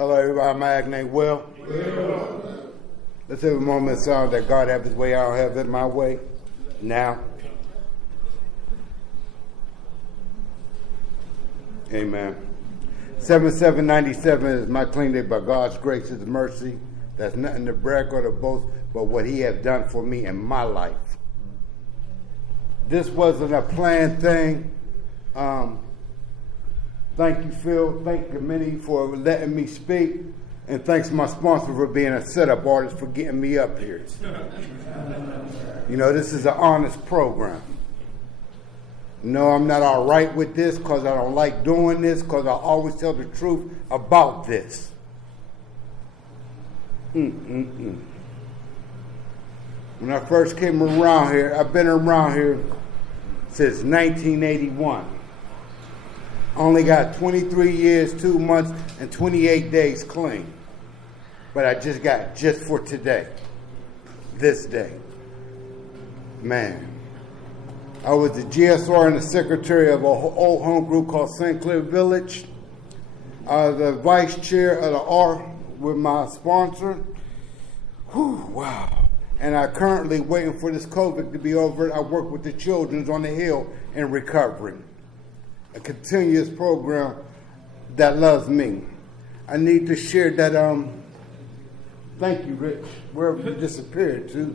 Hello, everybody. My name Will. Let's have a moment of song that God have his way, I don't have it my way. Now. Amen. 7797 is my clean day by God's grace, his mercy. That's nothing to brag or to boast, but what he has done for me in my life. This wasn't a planned thing. Thank you, Phil. Thank you, Minnie, for letting me speak. And thanks to my sponsor for being a setup artist for getting me up here. You know, this is an honest program. No, I'm not all right with this because I don't like doing this, because I always tell the truth about this. When I first came around here, I've been around here since 1981. Only got 23 years, 2 months, and 28 days clean. But I just got just for today. This day. Man. I was the GSR and the secretary of an old home group called St. Clair Village. I was the vice chair of the R with my sponsor. Whew, wow. And I'm currently waiting for this COVID to be over. I work with the children on the Hill in recovery. A continuous program that loves me. I need to share that, thank you, Rich, wherever he disappeared to.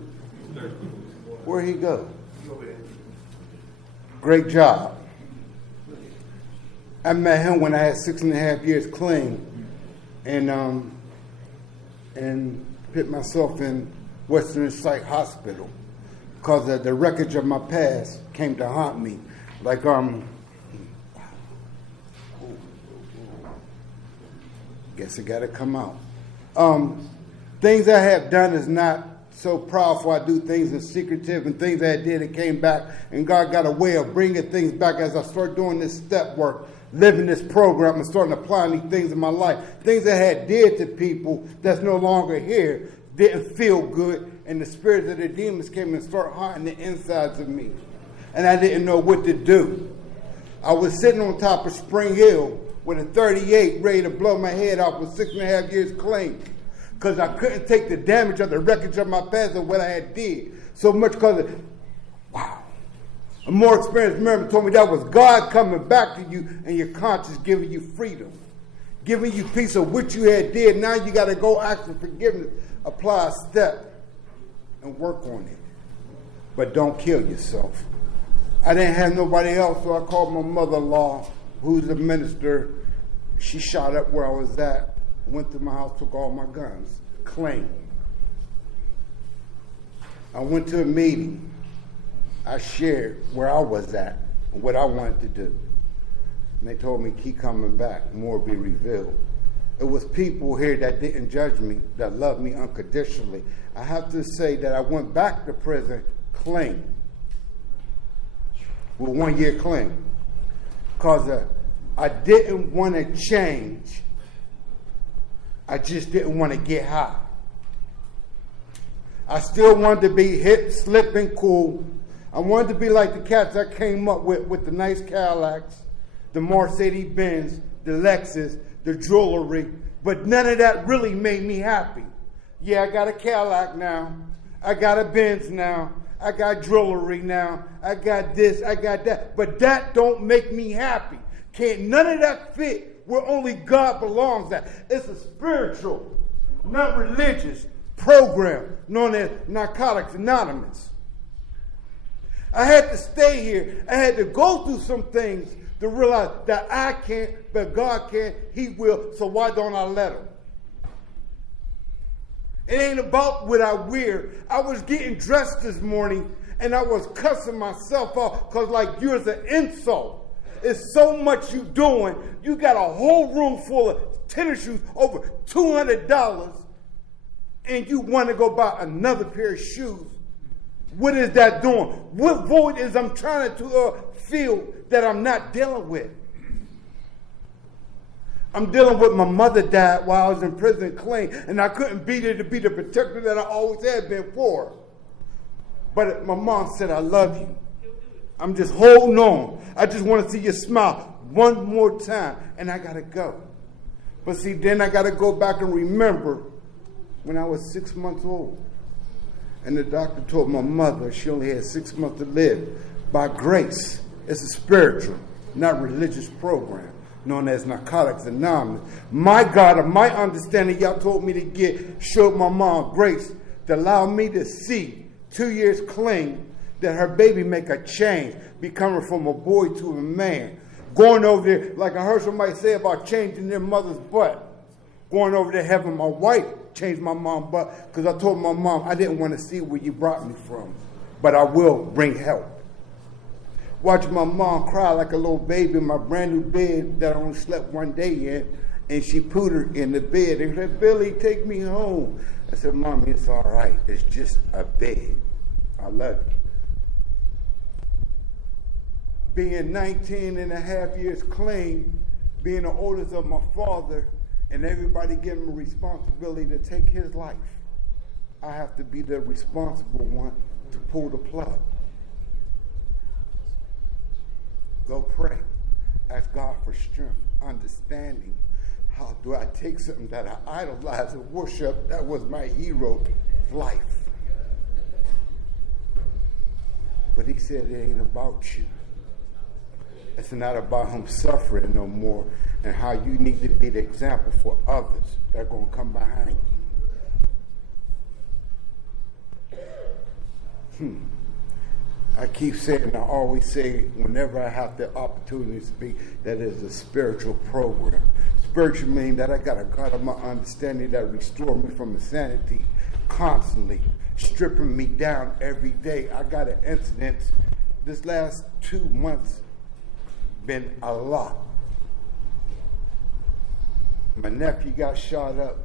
Where'd he go? Great job. I met him when I had 6.5 years clean and put myself in Western Psych Hospital because the wreckage of my past came to haunt me. Like, guess it got to come out. Things I have done is not so powerful. I do things in secretive, and things I did, it came back, and God got a way of bringing things back as I start doing this step work, living this program, and starting applying these things in my life. Things I had did to people that's no longer here didn't feel good, and the spirits of the demons came and started haunting the insides of me, and I didn't know what to do. I was sitting on top of Spring Hill with a 38 ready to blow my head off with 6.5 years clean. Because I couldn't take the damage of the wreckage of my past and what I had did. So much because of, wow. A more experienced member told me that was God coming back to you and your conscience giving you freedom. Giving you peace of what you had did. Now you got to go ask for forgiveness. Apply a step and work on it. But don't kill yourself. I didn't have nobody else, so I called my mother-in-law, who's a minister. She shot up where I was at. Went to my house, took all my guns, clean. I went to a meeting. I shared where I was at and what I wanted to do. And they told me, keep coming back, more will be revealed. It was people here that didn't judge me, that loved me unconditionally. I have to say that I went back to prison clean, with 1 year clean, because I didn't want to change. I just didn't want to get high. I still wanted to be hip, slip, and cool. I wanted to be like the cats I came up with the nice Cadillacs, the Mercedes-Benz, the Lexus, the jewelry, but none of that really made me happy. Yeah, I got a Cadillac now. I got a Benz now. I got jewelry now. I got this, I got that. But that don't make me happy. Can't none of that fit where only God belongs at. It's a spiritual, not religious program known as Narcotics Anonymous. I had to stay here. I had to go through some things to realize that I can't, but God can, he will, so why don't I let him? It ain't about what I wear. I was getting dressed this morning and I was cussing myself off because like you're an insult. It's so much you doing. You got a whole room full of tennis shoes over $200 and you want to go buy another pair of shoes. What is that doing? What void is I'm trying to feel that I'm not dealing with? I'm dealing with my mother died while I was in prison clean, and I couldn't be there to be the protector that I always had been for her. But my mom said, I love you. I'm just holding on. I just want to see you smile one more time, and I got to go. But see, then I got to go back and remember when I was 6 months old. And the doctor told my mother she only had 6 months to live. By grace, it's a spiritual, not religious program known as Narcotics Anonymous. My God, of my understanding, y'all told me to showed my mom grace to allow me to see 2 years clean that her baby make a change, becoming from a boy to a man. Going over there, like I heard somebody say about changing their mother's butt. Going over there having my wife change my mom's butt, because I told my mom I didn't want to see where you brought me from, but I will bring help. Watching my mom cry like a little baby in my brand new bed that I only slept one day in, and she put her in the bed and said, "Billy, take me home." I said, "Mommy, it's all right. It's just a bed. I love you." Being 19 and a half years clean, being the oldest of my father, and everybody giving him a responsibility to take his life, I have to be the responsible one to pull the plug. Go pray. Ask God for strength, understanding. How do I take something that I idolize and worship, that was my hero's life? But he said it ain't about you. It's not about him suffering no more, and how you need to be the example for others that are going to come behind you. I keep saying, I always say, whenever I have the opportunity to speak, that is a spiritual program. Spiritual meaning that I got a God of my understanding that restore me from insanity constantly, stripping me down every day. I got an incident this last 2 months, been a lot. My nephew got shot up.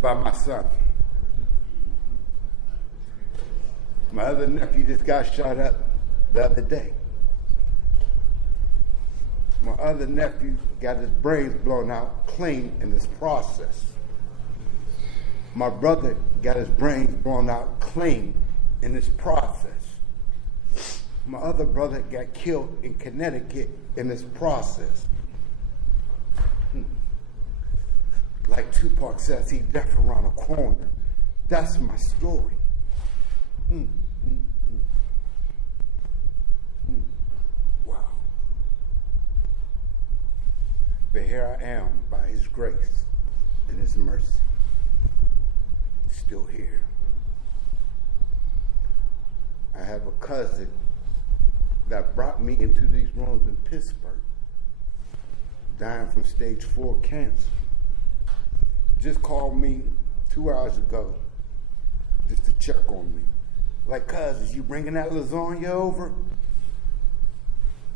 By my son. My other nephew just got shot up the other day. My other nephew got his brains blown out clean in this process. My brother got his brains blown out clean in this process. My other brother got killed in Connecticut in this process. Like Tupac says, he death around the corner. That's my story. Wow. But here I am by his grace and his mercy. Still here. I have a cousin that brought me into these rooms in Pittsburgh, dying from stage 4 cancer. Just called me 2 hours ago just to check on me. Like, cuz, is you bringing that lasagna over?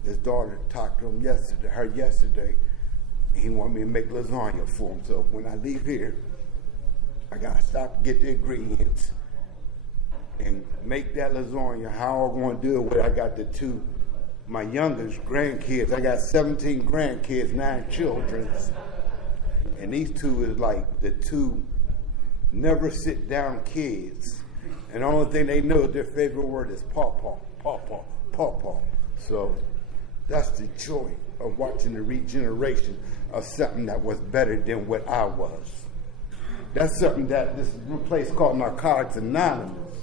His daughter talked to him yesterday. He wanted me to make lasagna for him. So when I leave here, I got to stop and get the ingredients and make that lasagna. How I'm going to do it, I got my youngest grandkids. I got 17 grandkids, 9 children. And these two is like the two never sit down kids. And the only thing they know, their favorite word is pawpaw, pawpaw, pawpaw. So that's the joy of watching the regeneration of something that was better than what I was. That's something that this place called Narcotics Anonymous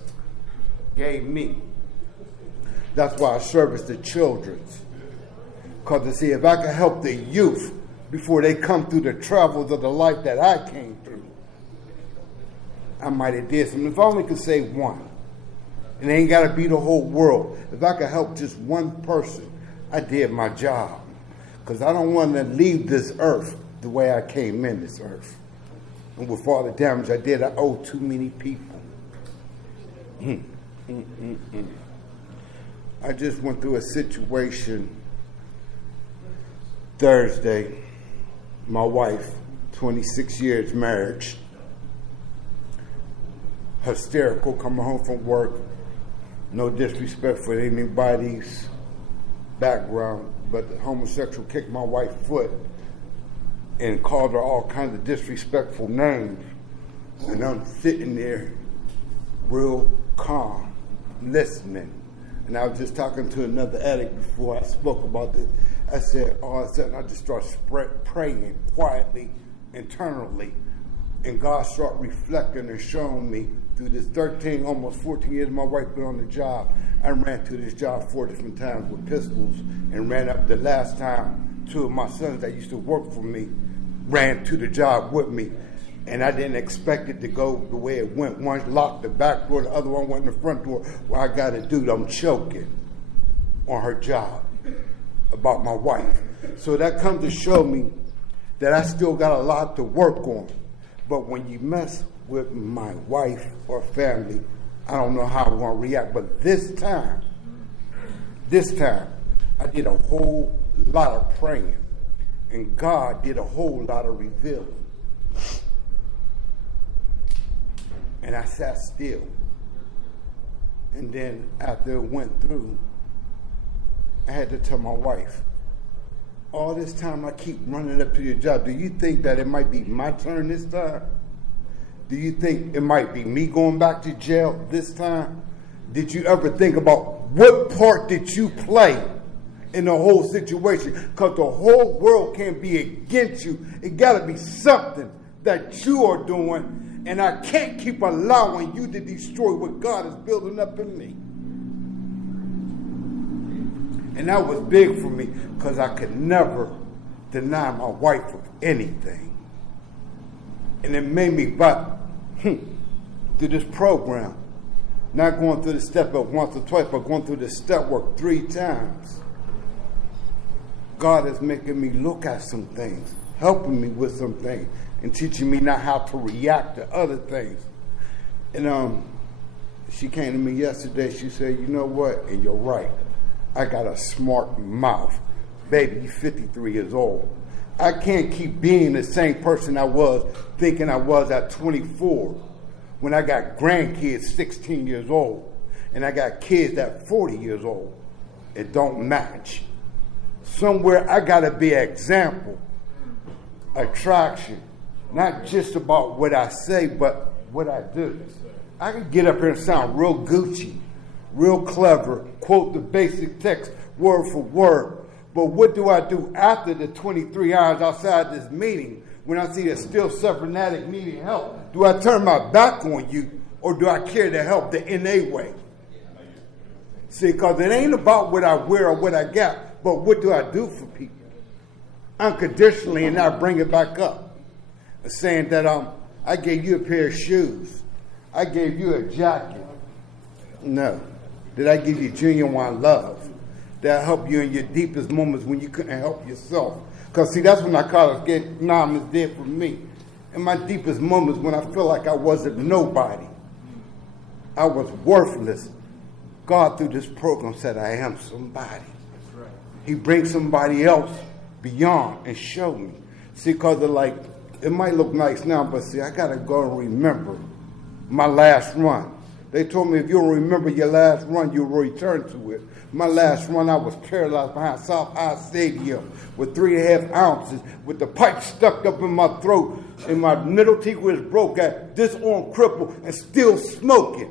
gave me. That's why I service the children. Because to see if I can help the youth before they come through the troubles of the life that I came through, I might have did something. If I only could save one, and it ain't got to be the whole world. If I could help just one person, I did my job. Because I don't want to leave this earth the way I came in this earth. And with all the damage I did, I owe too many people. I just went through a situation Thursday. My wife, 26 years marriage, hysterical, coming home from work, no disrespect for anybody's background, but the homosexual kicked my wife's foot and called her all kinds of disrespectful names. And I'm sitting there real calm, listening. And I was just talking to another addict before I spoke about this. I said, all of a sudden I just started praying quietly, internally. And God started reflecting and showing me through this 13, almost 14 years my wife been on the job. I ran to this job 4 different times with pistols and ran up the last time 2 of my sons that used to work for me ran to the job with me. And I didn't expect it to go the way it went. One locked the back door, the other one went in the front door. Well, I got a dude, I'm choking on her job about my wife. So that comes to show me that I still got a lot to work on. But when you mess with my wife or family, I don't know how I'm going to react. But this time, I did a whole lot of praying. And God did a whole lot of revealing. And I sat still. And then after it went through, I had to tell my wife, all this time I keep running up to your job. Do you think that it might be my turn this time? Do you think it might be me going back to jail this time? Did you ever think about what part did you play in the whole situation? Because the whole world can't be against you. It got to be something that you are doing. And I can't keep allowing you to destroy what God is building up in me. And that was big for me because I could never deny my wife of anything. And it made me through this program, not going through the step up once or twice, but going through the step work 3 times. God is making me look at some things, helping me with some things, and teaching me not how to react to other things. And she came to me yesterday. She said, you know what? And you're right. I got a smart mouth. Baby, you're 53 years old. I can't keep being the same person I was thinking I was at 24 when I got grandkids 16 years old and I got kids at 40 years old. It don't match. Somewhere I got to be an example, attraction, not just about what I say, but what I do. I can get up here and sound real Gucci, real clever, quote the basic text word for word. But what do I do after the 23 hours outside this meeting when I see a still suffering addict needing help? Do I turn my back on you or do I care to help the NA way? See, because it ain't about what I wear or what I got, but what do I do for people? Unconditionally, and I bring it back up. Saying that I gave you a pair of shoes. I gave you a jacket. No. Did I give you genuine love? That help you in your deepest moments when you couldn't help yourself? Because see, that's when Narcotics Anonymous did for me. In my deepest moments when I feel like I wasn't nobody. I was worthless. God through this program said I am somebody. Right. He brings somebody else beyond and show me. See, because it might look nice now, but see, I got to go and remember my last run. They told me if you don't remember your last run, you'll return to it. My last run, I was paralyzed behind South High Stadium with 3.5 ounces, with the pipe stuck up in my throat, and my middle teeth was broke, got this arm crippled, and still smoking.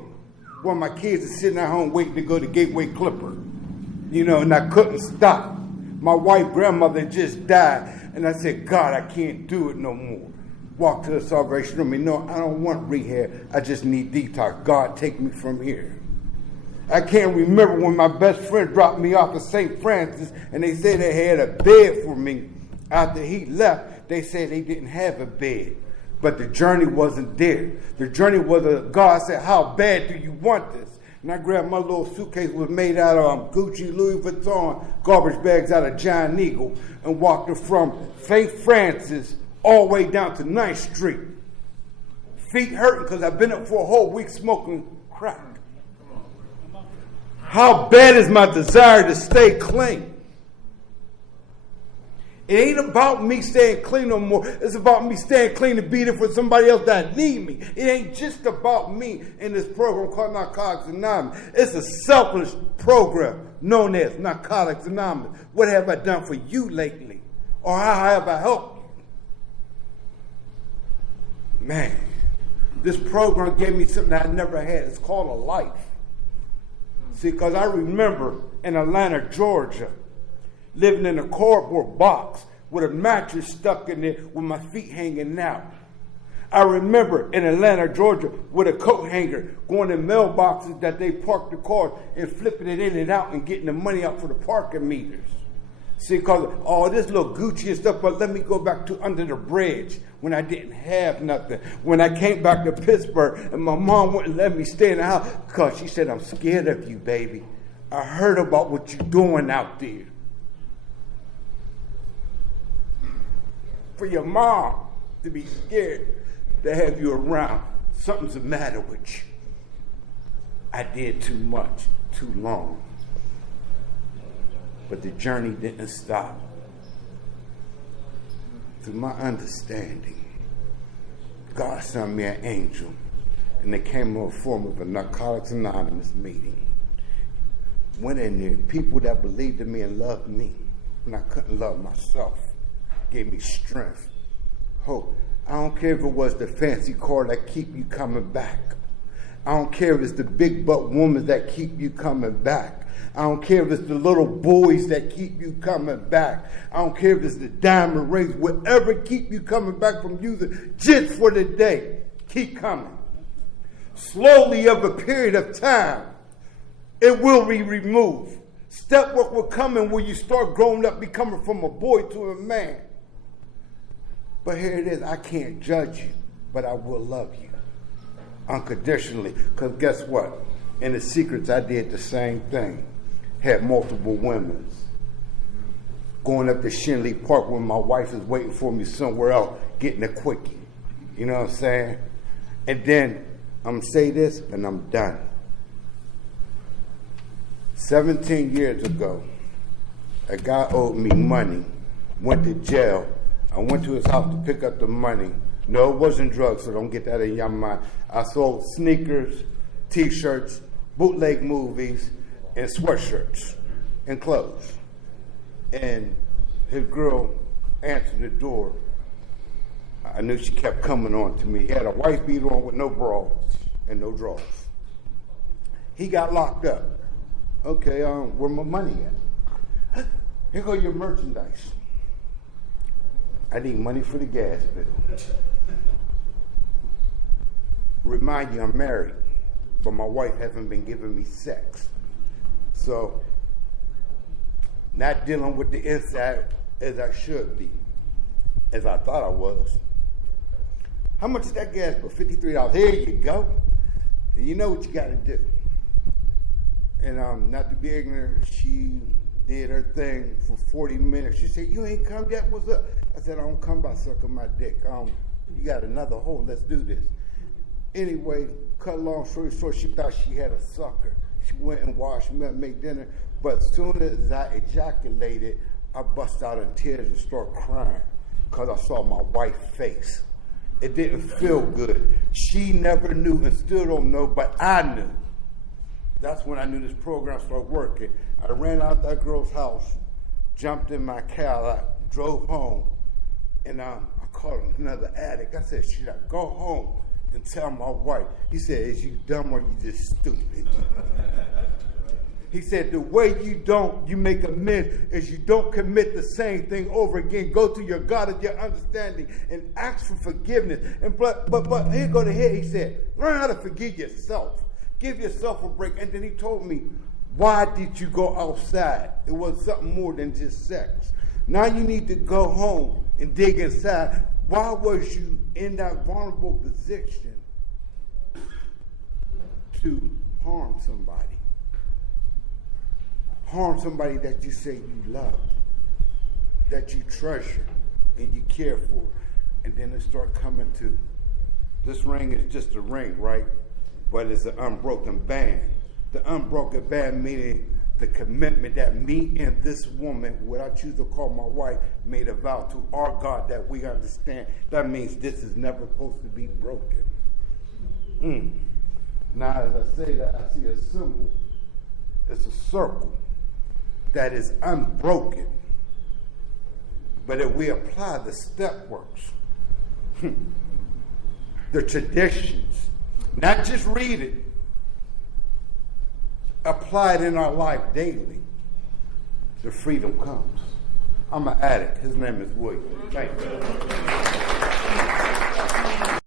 While my kids are sitting at home waiting to go to Gateway Clipper. And I couldn't stop. My white grandmother just died, and I said, God, I can't do it no more. Walked to the salvation room. No, I don't want rehab. I just need detox. God, take me from here. I can't remember when my best friend dropped me off at St. Francis and they said they had a bed for me. After he left, they said they didn't have a bed. But the journey wasn't there. The journey was God said, how bad do you want this? And I grabbed my little suitcase, was made out of Gucci, Louis Vuitton, garbage bags out of Giant Eagle, and walked her from St. Francis all the way down to 9th Street. Feet hurting because I've been up for a whole week smoking crack. How bad is my desire to stay clean? It ain't about me staying clean no more. It's about me staying clean to be there for somebody else that need me. It ain't just about me in this program called Narcotics Anonymous. It's a selfless program known as Narcotics Anonymous. What have I done for you lately? Or how have I helped you? Man, this program gave me something I never had. It's called a life. See, because I remember in Atlanta, Georgia, living in a cardboard box with a mattress stuck in there with my feet hanging out. I remember in Atlanta, Georgia, with a coat hanger going in mailboxes that they parked the cars and flipping it in and out and getting the money out for the parking meters. See, because all this little Gucci and stuff, but let me go back to under the bridge when I didn't have nothing. When I came back to Pittsburgh and my mom wouldn't let me stay in the house because she said, I'm scared of you, baby. I heard about what you're doing out there. For your mom to be scared to have you around, something's the matter with you. I did too much, too long. But the journey didn't stop. Through my understanding, God sent me an angel, and it came in the form of a Narcotics Anonymous meeting. Went in there, people that believed in me and loved me when I couldn't love myself, gave me strength, hope. I don't care if it was the fancy car that keep you coming back. I don't care if it's the big butt woman that keep you coming back. I don't care if it's the little boys that keep you coming back. I don't care if it's the diamond rings, whatever keep you coming back from using just for the day. Keep coming. Slowly over a period of time, it will be removed. Step work will come in when you start growing up, becoming from a boy to a man. But here it is, I can't judge you, but I will love you unconditionally. Because guess what? In the secrets, I did the same thing. Had multiple women. Going up to Shinley Park when my wife is waiting for me somewhere else, getting a quickie. You know what I'm saying? And then I'm going to say this and I'm done. 17 years ago, a guy owed me money, went to jail. I went to his house to pick up the money. No, it wasn't drugs, so don't get that in your mind. I sold sneakers, T-shirts, bootleg movies, and sweatshirts and clothes. And his girl answered the door. I knew she kept coming on to me. He had a white beater on with no bra and no drawers. He got locked up. Okay, where my money at? Here go your merchandise. I need money for the gas bill. Remind you, I'm married, but my wife hasn't been giving me sex. So, not dealing with the inside as I should be, as I thought I was. How much is that gas bill? $53. Here you go. And you know what you got to do. And not to be ignorant, she did her thing for 40 minutes. She said, you ain't come yet? What's up? I said, I don't come by sucking my dick. You got another hole. Let's do this. Anyway, cut a long story short, she thought she had a sucker. She went and washed me up, made dinner. But as soon as I ejaculated, I bust out in tears and started crying because I saw my wife's face. It didn't feel good. She never knew and still don't know, but I knew. That's when I knew this program started working. I ran out that girl's house, jumped in my Cadillac, drove home, and I called another addict. I said, should I go home and tell my wife? He said, is you dumb or you just stupid? He said, the way you make amends is you don't commit the same thing over again. Go to your God of your understanding and ask for forgiveness. And but here go to here. He said, learn how to forgive yourself. Give yourself a break. And then he told me, why did you go outside? It was something more than just sex. Now you need to go home and dig inside. Why was you in that vulnerable position to harm somebody? Harm somebody that you say you love, that you treasure, and you care for. And then it start coming to, this ring is just a ring, right? But it's an unbroken band. The unbroken band meaning the commitment that me and this woman, what I choose to call my wife, made a vow to our God that we understand. That means this is never supposed to be broken. Now, as I say that, I see a symbol. It's a circle that is unbroken. But if we apply the step works, the traditions, not just read it, apply it in our life daily, the freedom comes. I'm an addict. His name is William. Thank you.